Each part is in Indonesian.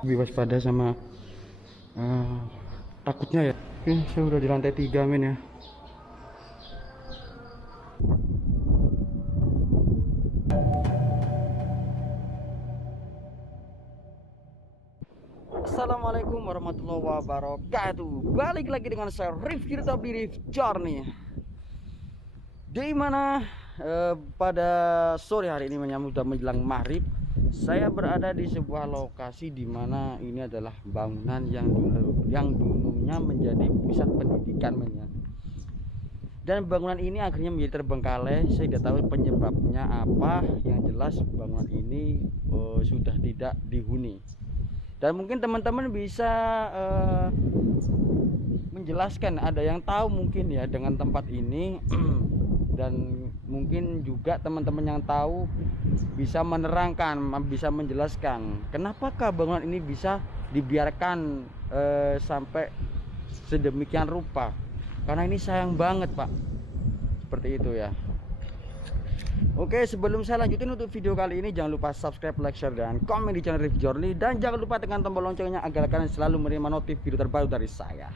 lebih waspada sama takutnya ya. Oke, saya udah di lantai 3 men ya. Assalamualaikum warahmatullahi wabarakatuh. Balik lagi dengan saya Rifki Tirta di Rif Journey. Di mana pada sore hari ini menyambut dan menjelang maghrib, saya berada di sebuah lokasi di mana ini adalah bangunan yang dulunya menjadi pusat pendidikan men ya. Dan bangunan ini akhirnya menjadi terbengkalai. Saya tidak tahu penyebabnya apa. Yang jelas bangunan ini sudah tidak dihuni. Dan mungkin teman-teman bisa menjelaskan, ada yang tahu mungkin ya dengan tempat ini. Dan mungkin juga teman-teman yang tahu bisa menerangkan, bisa menjelaskan kenapakah bangunan ini bisa dibiarkan sampai sedemikian rupa. Karena ini sayang banget Pak, seperti itu ya. Oke, sebelum saya lanjutin untuk video kali ini, jangan lupa subscribe, like, share, dan komen di channel Rif Journey. Dan jangan lupa tekan tombol loncengnya agar kalian selalu menerima notif video terbaru dari saya.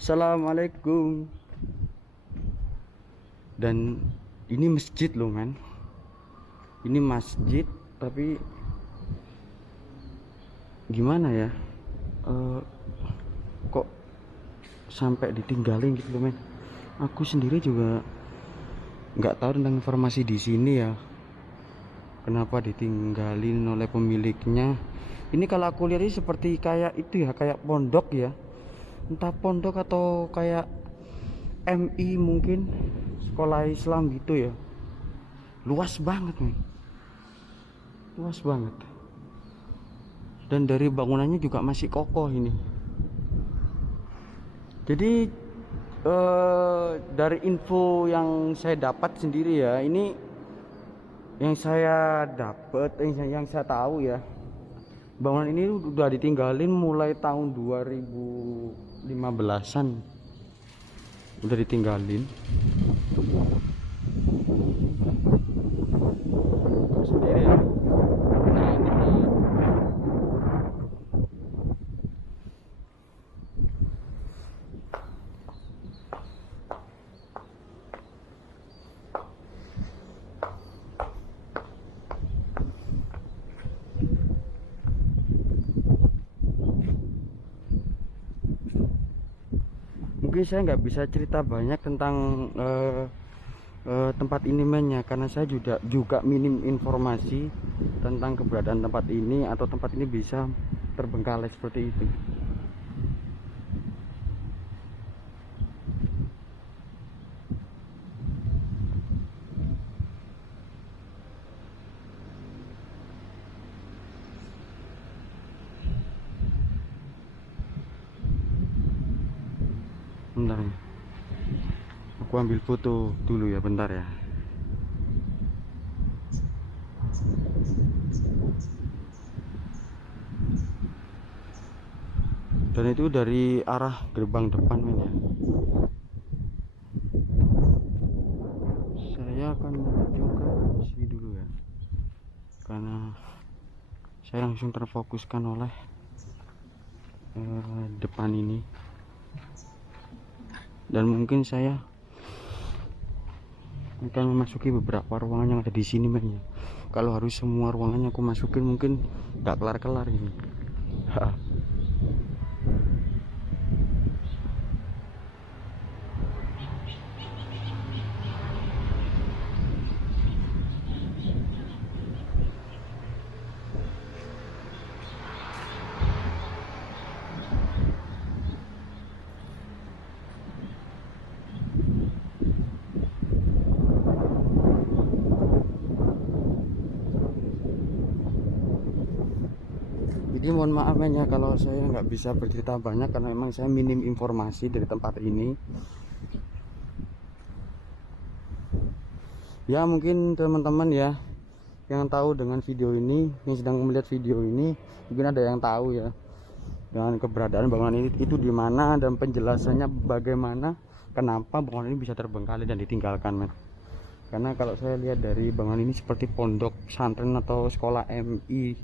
Assalamualaikum. Dan ini masjid loh men. Ini masjid tapi gimana ya, kok sampai ditinggalin gitu loh men. Aku sendiri juga nggak tahu tentang informasi di sini ya, kenapa ditinggalin oleh pemiliknya. Ini kalau aku lihat ini seperti kayak itu ya, kayak pondok ya, entah pondok atau kayak MI mungkin, sekolah Islam gitu ya. Luas banget nih, luas banget. Dan dari bangunannya juga masih kokoh ini. Jadi dari info yang saya dapat sendiri ya, ini yang saya dapat, yang saya tahu ya, bangunan ini udah ditinggalin mulai tahun 2015-an. Udah ditinggalin sendiri ya. Nah, ini mungkin saya nggak bisa cerita banyak tentang tempat ini men ya, karena saya juga minim informasi tentang keberadaan tempat ini, atau tempat ini bisa terbengkalai seperti itu. Bentar ya, aku ambil foto dulu ya, bentar ya. Dan itu dari arah gerbang depan men ya. Saya akan menuju ke sini dulu ya, karena saya langsung terfokuskan oleh depan ini. Dan mungkin saya akan memasuki beberapa ruangan yang ada di sini men ya. Kalau harus semua ruangannya aku masukin mungkin gak kelar-kelar ini. Jadi mohon maaf ya kalau saya nggak bisa bercerita banyak, karena memang saya minim informasi dari tempat ini. Ya mungkin teman-teman ya yang tahu dengan video ini, yang sedang melihat video ini, mungkin ada yang tahu ya dengan keberadaan bangunan ini itu di mana dan penjelasannya bagaimana, kenapa bangunan ini bisa terbengkalai dan ditinggalkan, men. Karena kalau saya lihat dari bangunan ini seperti pondok pesantren atau sekolah MI,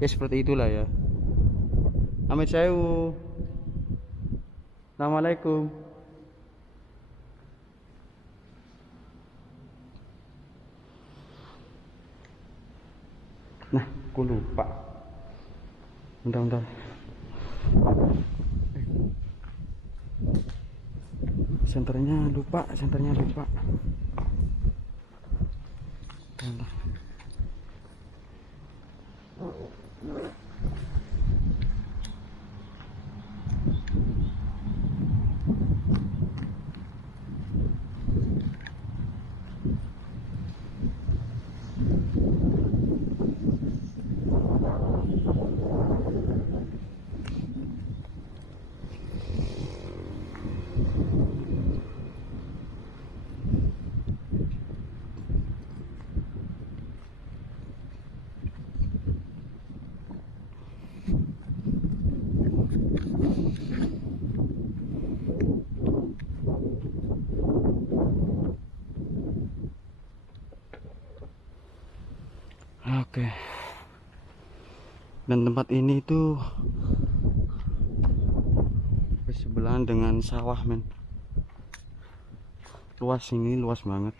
ya seperti itulah ya. Amit Sewu. Assalamualaikum. Nah, aku lupa. Bentar. Senternya lupa. Bentar. Oke. Dan tempat ini tuh bersebelahan dengan sawah, men. Luas banget.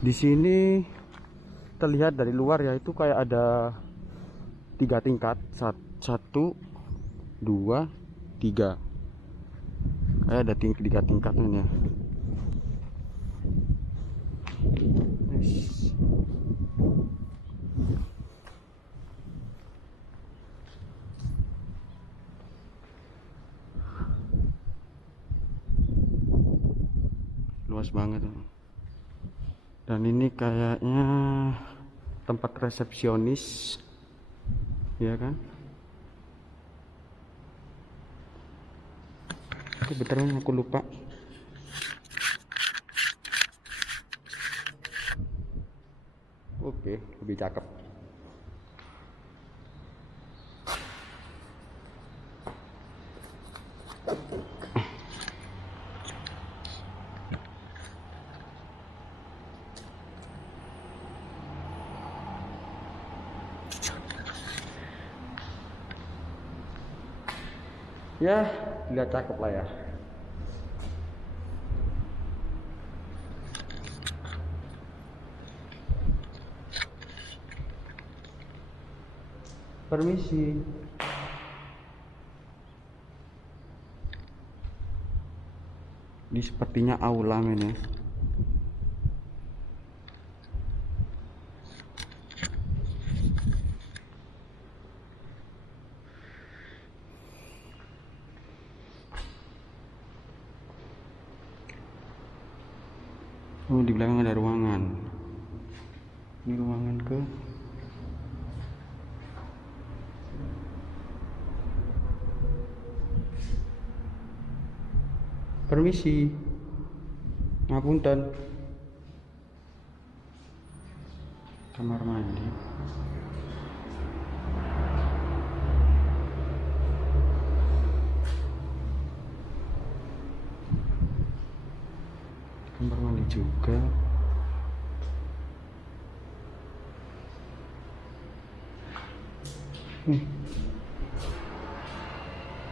Di sini terlihat dari luar ya, itu kayak ada 3 tingkat, 1, 2, 3. Kayak ada 3 tingkat ini ya. Luas banget. Dan ini kayaknya tempat resepsionis, ya kan? Oke, bentar, aku lupa. Oke, lebih cakep. Ya, lihat cakep lah ya. Permisi. Ini sepertinya aula, men ya. Oh, di belakang ada ruangan. Ini ruangan ke permisi. Ngapunten. Kamar mandi. Kamar mandi juga. Nih.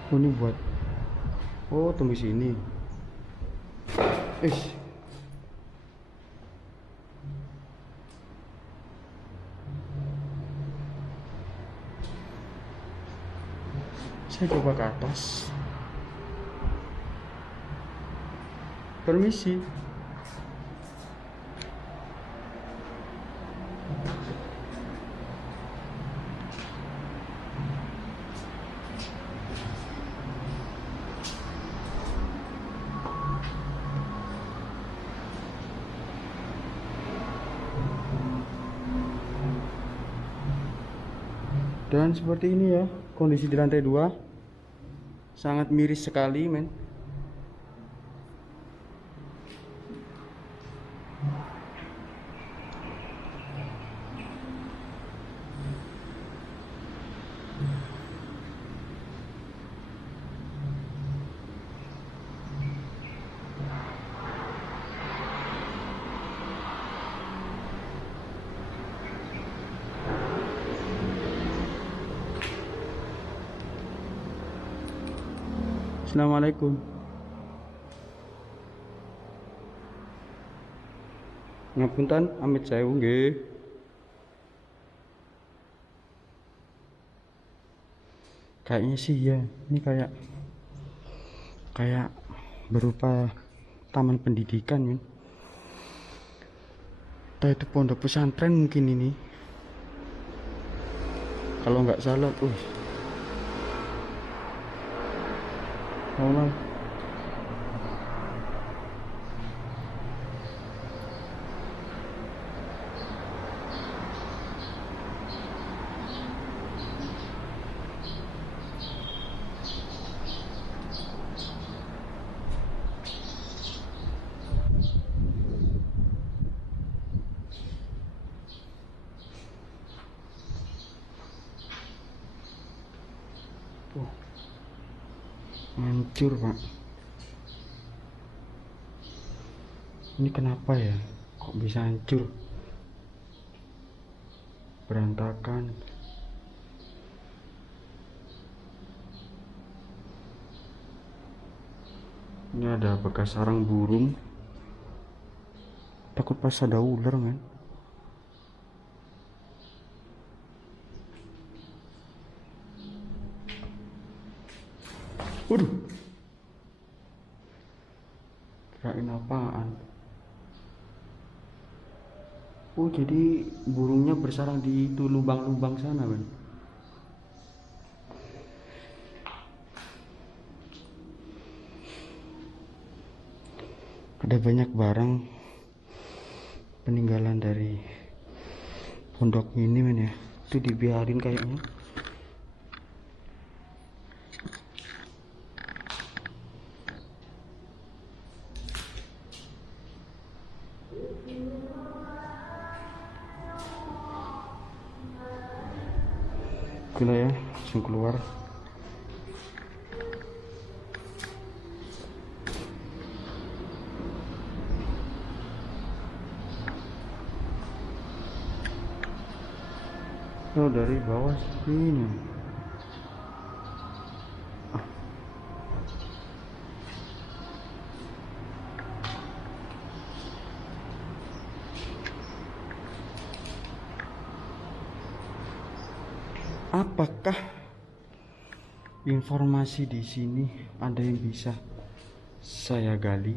Oh, ini buat. Oh, tunggu sini. Saya coba ke atas. Permisi. Dan seperti ini ya kondisi di lantai 2, sangat miris sekali men. Assalamualaikum. Ngapunten, amit sewu nggih. Kayaknya sih ya, ini kayak berupa taman pendidikan men. Entah itu pondok pesantren mungkin ini. Kalau nggak salah, Normal. Hancur pak. Ini kenapa ya? Kok bisa hancur? Berantakan. Ini ada bekas sarang burung. Takut pas ada ular kan? Waduh, kirain apaan? Oh, jadi burungnya bersarang di itu lubang-lubang sana, kan? Ada banyak barang peninggalan dari pondok ini, men ya. Itu dibiarin kayaknya. Gila ya, langsung keluar. Oh, dari bawah sini. Apakah informasi di sini ada yang bisa saya gali?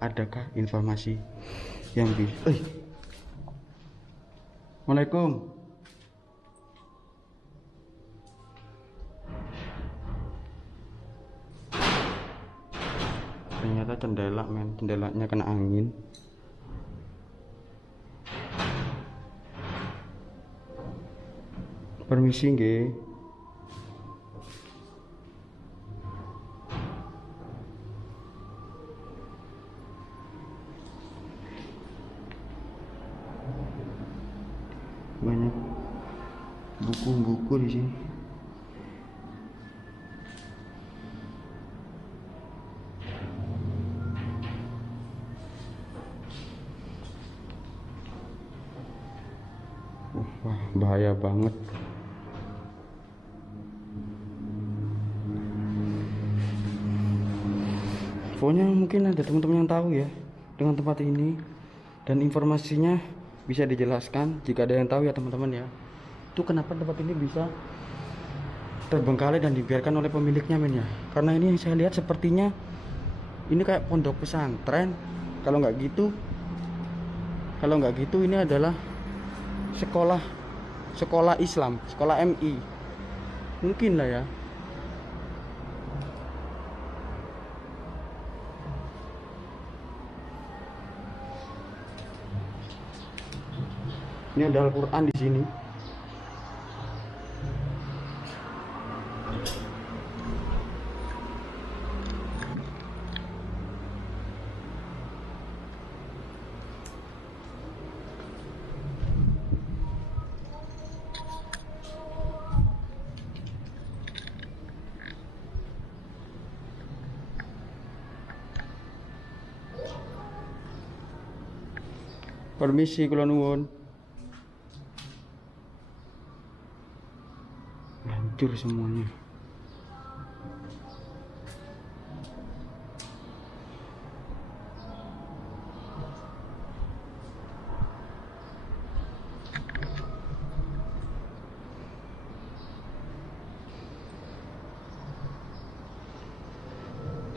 Adakah informasi yang bisa? Assalamualaikum. Ternyata jendela men, jendelanya kena angin. Permisi nggih. Banyak buku-buku di sini. Wah, bahaya banget. Pokoknya mungkin ada teman-teman yang tahu ya dengan tempat ini, dan informasinya bisa dijelaskan jika ada yang tahu ya teman-teman ya. Itu kenapa tempat ini bisa terbengkalai dan dibiarkan oleh pemiliknya men ya. Karena ini yang saya lihat sepertinya ini kayak pondok pesantren. Kalau nggak gitu ini adalah sekolah Islam, sekolah MI. Mungkin lah ya. Ini ada Al-Quran di sini. Permisi kula nuwun. Hancur semuanya.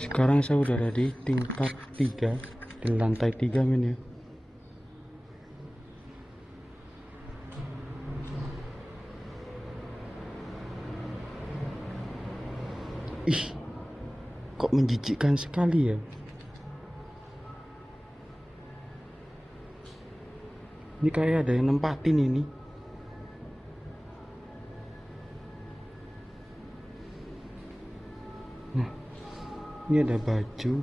Sekarang saya udah ada di tingkat 3, di lantai 3 men ya. Ih, kok menjijikkan sekali ya. Ini kayak ada yang nempatin ini. Nah, ini ada baju.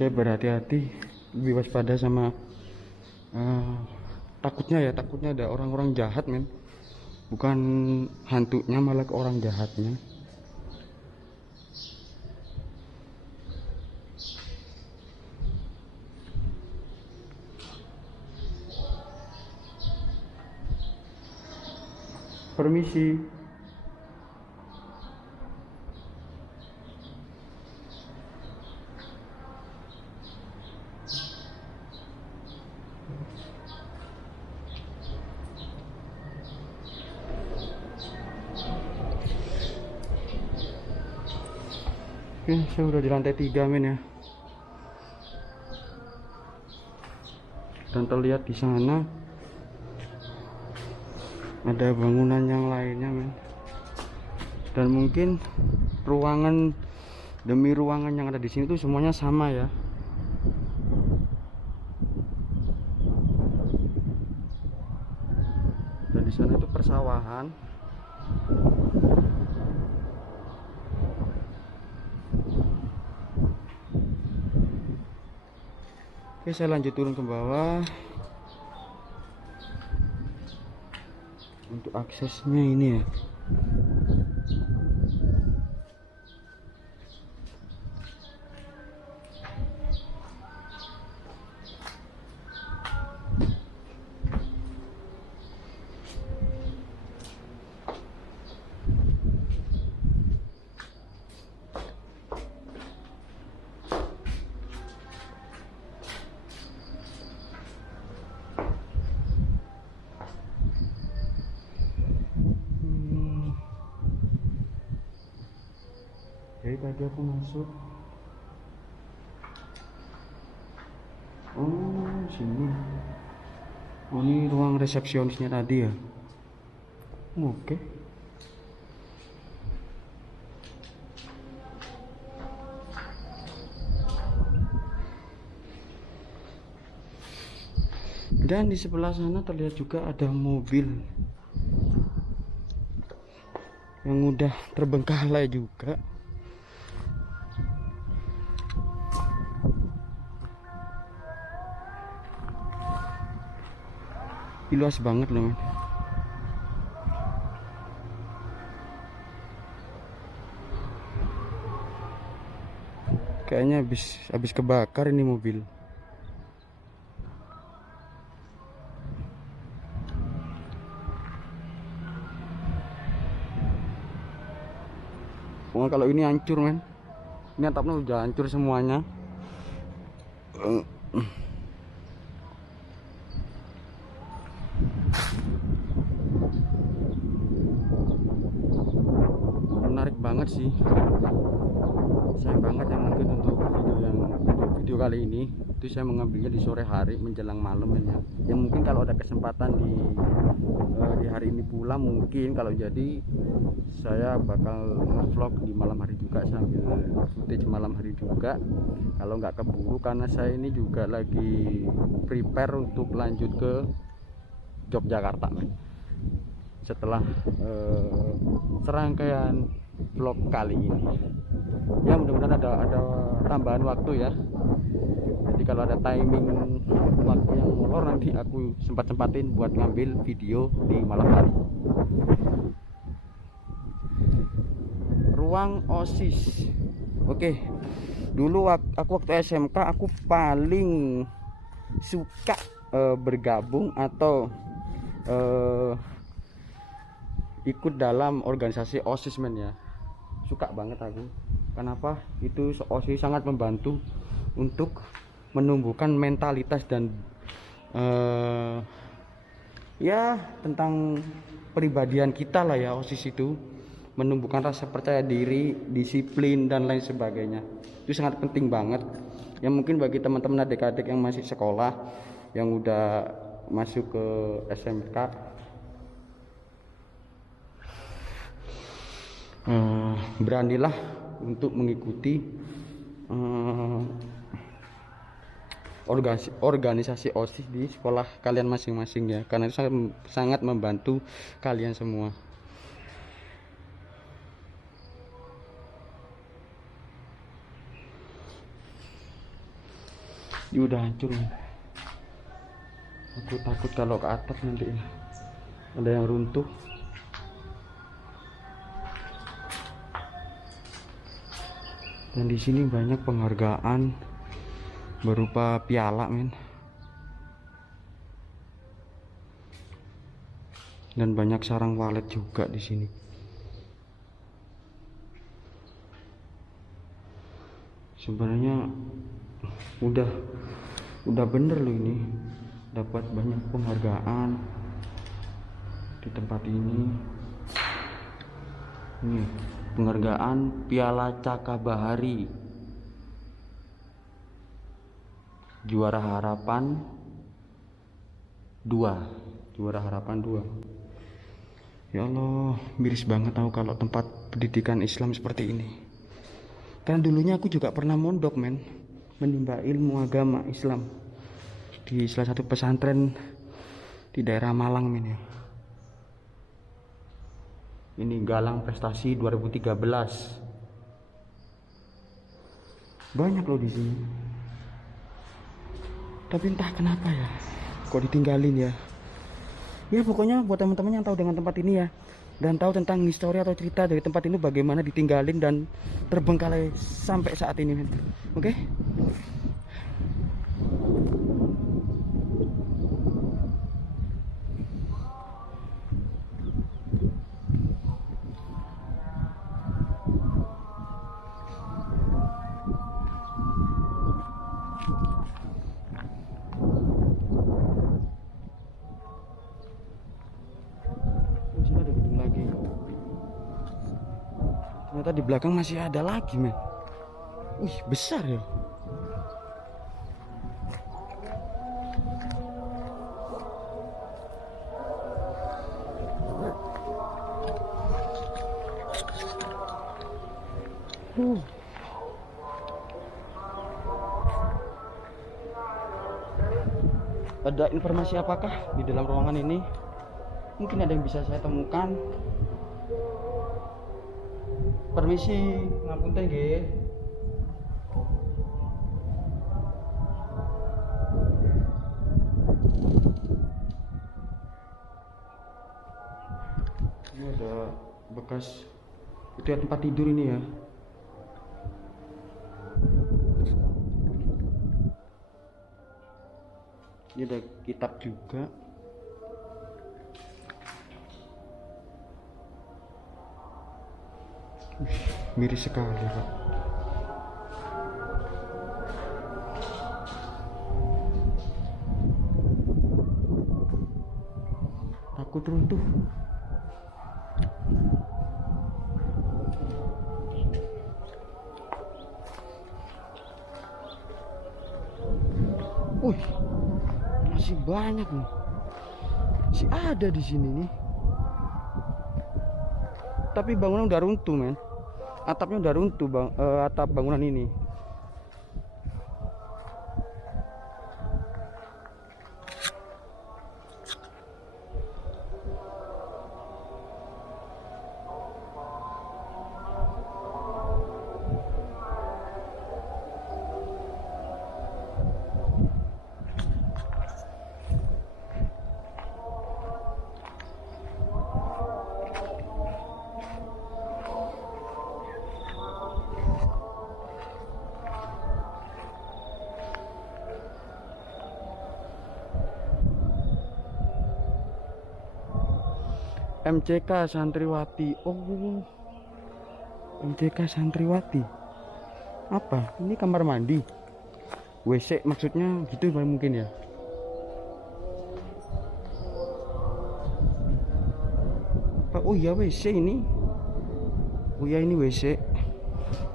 Saya berhati-hati, lebih waspada sama takutnya ada orang-orang jahat men. Bukan hantunya, malah ke orang jahatnya. Permisi. Oke, saya udah di lantai 3 men ya. Dan terlihat di sana ada bangunan yang lainnya men. Dan mungkin ruangan demi ruangan yang ada di sini tuh semuanya sama ya. Dan di sana itu persawahan. Oke, saya lanjut turun ke bawah. Untuk aksesnya ini ya. Jadi tadi aku masuk. Oh, sini. Oh, ini ruang resepsionisnya tadi ya. Oke. Dan di sebelah sana terlihat juga ada mobil yang udah terbengkalai juga. Luas banget loh men. Kayaknya habis kebakar ini mobil. Pokoknya kalau ini hancur men. Ini atapnya udah hancur semuanya. Menarik banget sih. Sayang banget yang mungkin untuk video kali ini itu saya mengambilnya di sore hari menjelang malam ya. Ya mungkin kalau ada kesempatan di hari ini pula, mungkin kalau jadi saya bakal nge-vlog di malam hari juga sambil footage malam hari juga kalau nggak keburu, karena saya ini juga lagi prepare untuk lanjut ke Yogyakarta setelah serangkaian vlog kali ini. Ya mudah-mudahan ada tambahan waktu ya. Jadi kalau ada timing waktu yang molor nanti aku sempat-sempatin buat ngambil video di malam hari. Ruang OSIS. Oke. Dulu aku waktu SMK aku paling suka bergabung atau ikut dalam organisasi OSIS men ya. Suka banget aku. Kenapa? Itu OSIS sangat membantu untuk menumbuhkan mentalitas dan ya tentang pribadian kita lah ya. OSIS itu menumbuhkan rasa percaya diri, disiplin dan lain sebagainya. Itu sangat penting banget. Ya mungkin bagi teman-teman adik-adik yang masih sekolah, yang udah masuk ke SMK, beranilah untuk mengikuti organisasi OSIS di sekolah kalian masing-masing ya, karena itu sangat membantu kalian semua. Ini udah hancur nih. Aku takut kalau ke atap nanti ada yang runtuh. Dan di sini banyak penghargaan berupa piala men. Dan banyak sarang walet juga di sini. Sebenarnya udah bener loh ini, dapat banyak penghargaan di tempat ini. Ini penghargaan Piala Cakabahari, juara harapan 2. Ya Allah, miris banget tahu kalau tempat pendidikan Islam seperti ini. Karena dulunya aku juga pernah mondok men, menimba ilmu agama Islam di salah satu pesantren di daerah Malang men ya. Ini Galang Prestasi 2013. Banyak loh di sini. Tapi entah kenapa ya, kok ditinggalin ya. Ya pokoknya buat teman-teman yang tahu dengan tempat ini ya, dan tahu tentang histori atau cerita dari tempat ini bagaimana ditinggalin dan terbengkalai sampai saat ini men. Oke? Ternyata di belakang masih ada lagi men. Wih besar ya. Ada informasi apakah di dalam ruangan ini? Mungkin ada yang bisa saya temukan. Permisi, ngapunten nggih. Ini ada bekas, itu ya tempat tidur ini ya. Ini ada kitab juga. Miris sekali Pak. Takut runtuh. Masih banyak nih. Masih ada di sini nih. Tapi bangunan udah runtuh men. Atapnya udah runtuh atap bangunan ini. MCK Santriwati. Oh, MCK Santriwati. Apa? Ini kamar mandi. WC maksudnya gitu mungkin ya. Apa? Oh iya WC ini. Oh ya ini WC.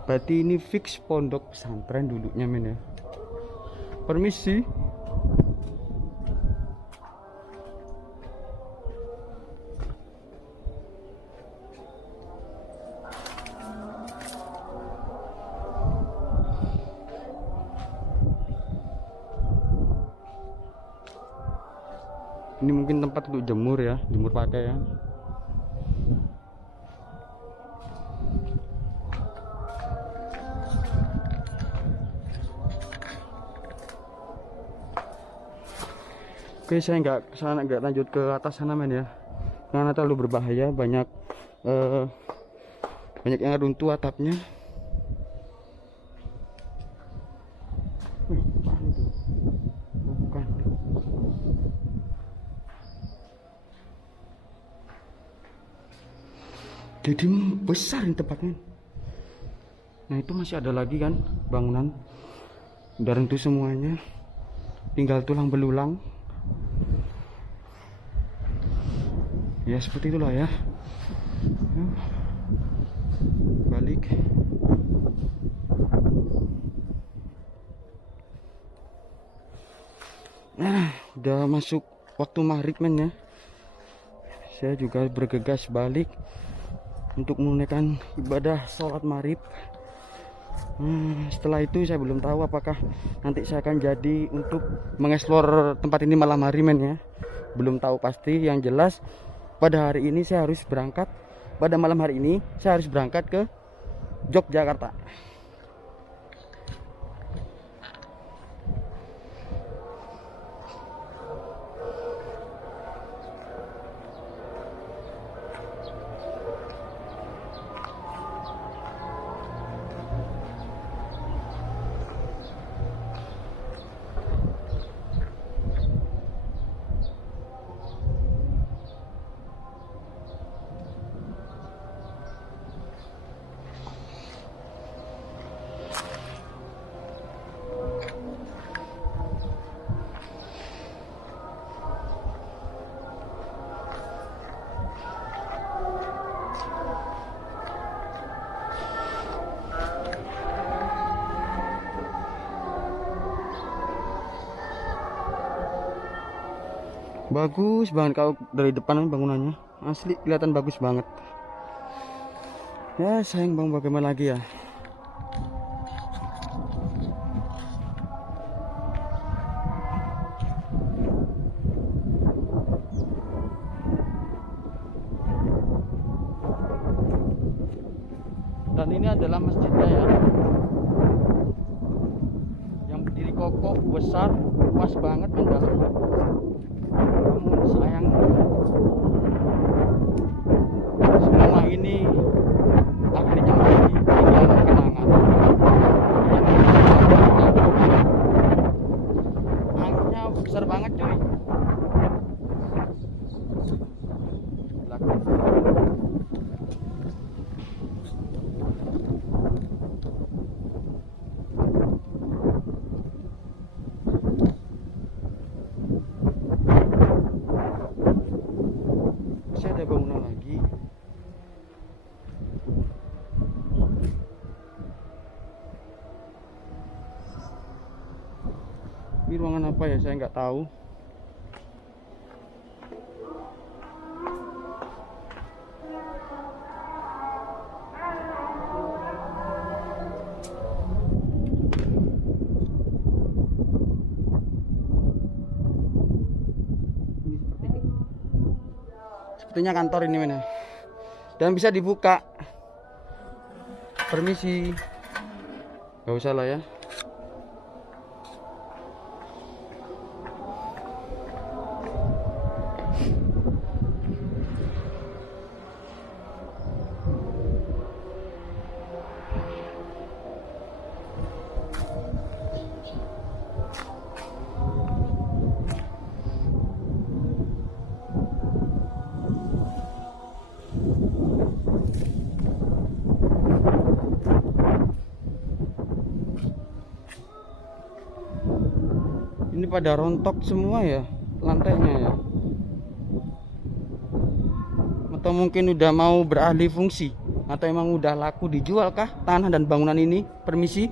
Berarti ini fix pondok pesantren duduknya men ya. Permisi. Ini mungkin tempat untuk jemur ya, jemur pakaian. Oke, saya nggak lanjut ke atas sana men ya, karena terlalu berbahaya, banyak yang runtuh atapnya. Apaan itu? Oh, bukan. Jadi besar ini tempatnya. Nah itu masih ada lagi kan bangunan, udah runtuh semuanya, tinggal tulang belulang. Ya seperti itulah ya. Balik. Nah udah masuk waktu maghrib men ya. Saya juga bergegas balik untuk menunaikan ibadah sholat maghrib. Setelah itu saya belum tahu apakah nanti saya akan jadi untuk mengeksplor tempat ini malam hari men ya. Belum tahu pasti, yang jelas pada hari ini saya harus berangkat. Pada malam hari ini saya harus berangkat ke Yogyakarta. Bagus banget kalau dari depan bangunannya, asli kelihatan bagus banget. Ya sayang bang, bagaimana lagi ya. Dan ini adalah masjidnya ya, yang berdiri kokoh, besar, luas banget mendalamnya. Namun sayang semua ini akhirnya menjadi tinggal kenangan. Anginnya besar banget cuy. Masih ada bangunan lagi. Ini ruangan apa ya, saya nggak tahu. Sepertinya kantor ini mana, dan bisa dibuka. Permisi, nggak usah lah ya. Ini pada rontok semua ya lantainya ya. Atau mungkin udah mau beralih fungsi, atau emang udah laku dijual kah tanah dan bangunan ini? Permisi.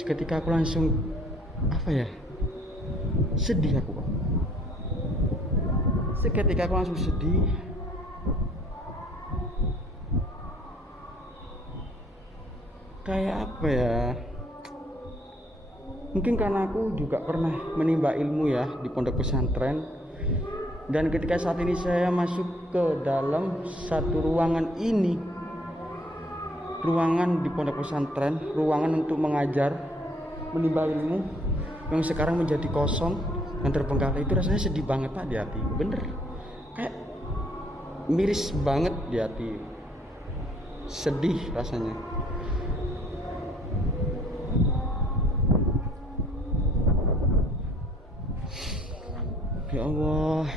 Seketika aku langsung apa ya, sedih aku. Seketika aku langsung sedih. Kayak apa ya, mungkin karena aku juga pernah menimba ilmu ya di pondok pesantren. Dan ketika saat ini saya masuk ke dalam satu ruangan ini, ruangan di pondok pesantren, ruangan untuk mengajar, menimba ilmu, yang sekarang menjadi kosong dan terbengkalai, itu rasanya sedih banget Pak di hati. Bener, kayak miris banget di hati, sedih rasanya. Ya Allah.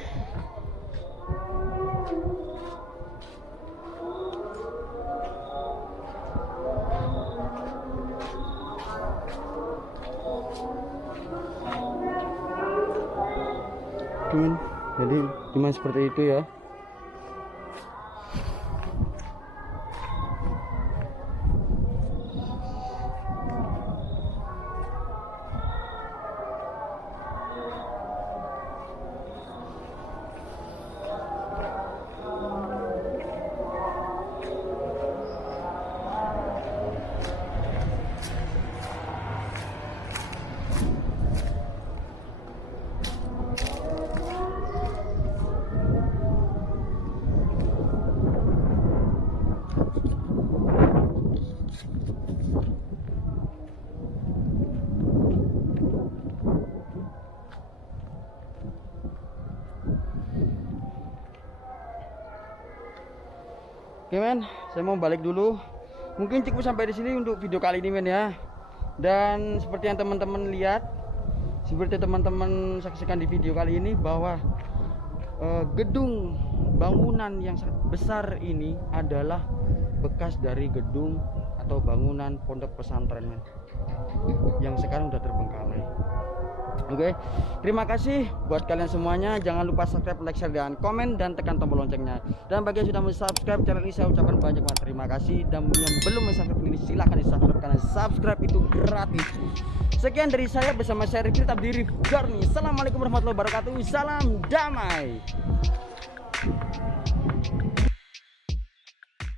Jadi cuma seperti itu ya. Oke men, saya mau balik dulu. Mungkin cukup sampai di sini untuk video kali ini men ya. Dan seperti yang teman-teman lihat, seperti teman-teman saksikan di video kali ini, bahwa gedung bangunan yang sangat besar ini adalah bekas dari gedung atau bangunan pondok pesantren men, yang sekarang udah terbengkalai. Oke, terima kasih buat kalian semuanya. Jangan lupa subscribe, like, share, dan komen, dan tekan tombol loncengnya. Dan bagi yang sudah subscribe channel ini, saya ucapkan banyak banget terima kasih. Dan yang belum subscribe ini, silahkan di subscribe karena subscribe itu gratis. Sekian dari saya bersama saya Rifki, tetap di Rif Journey. Assalamualaikum warahmatullahi wabarakatuh. Salam damai.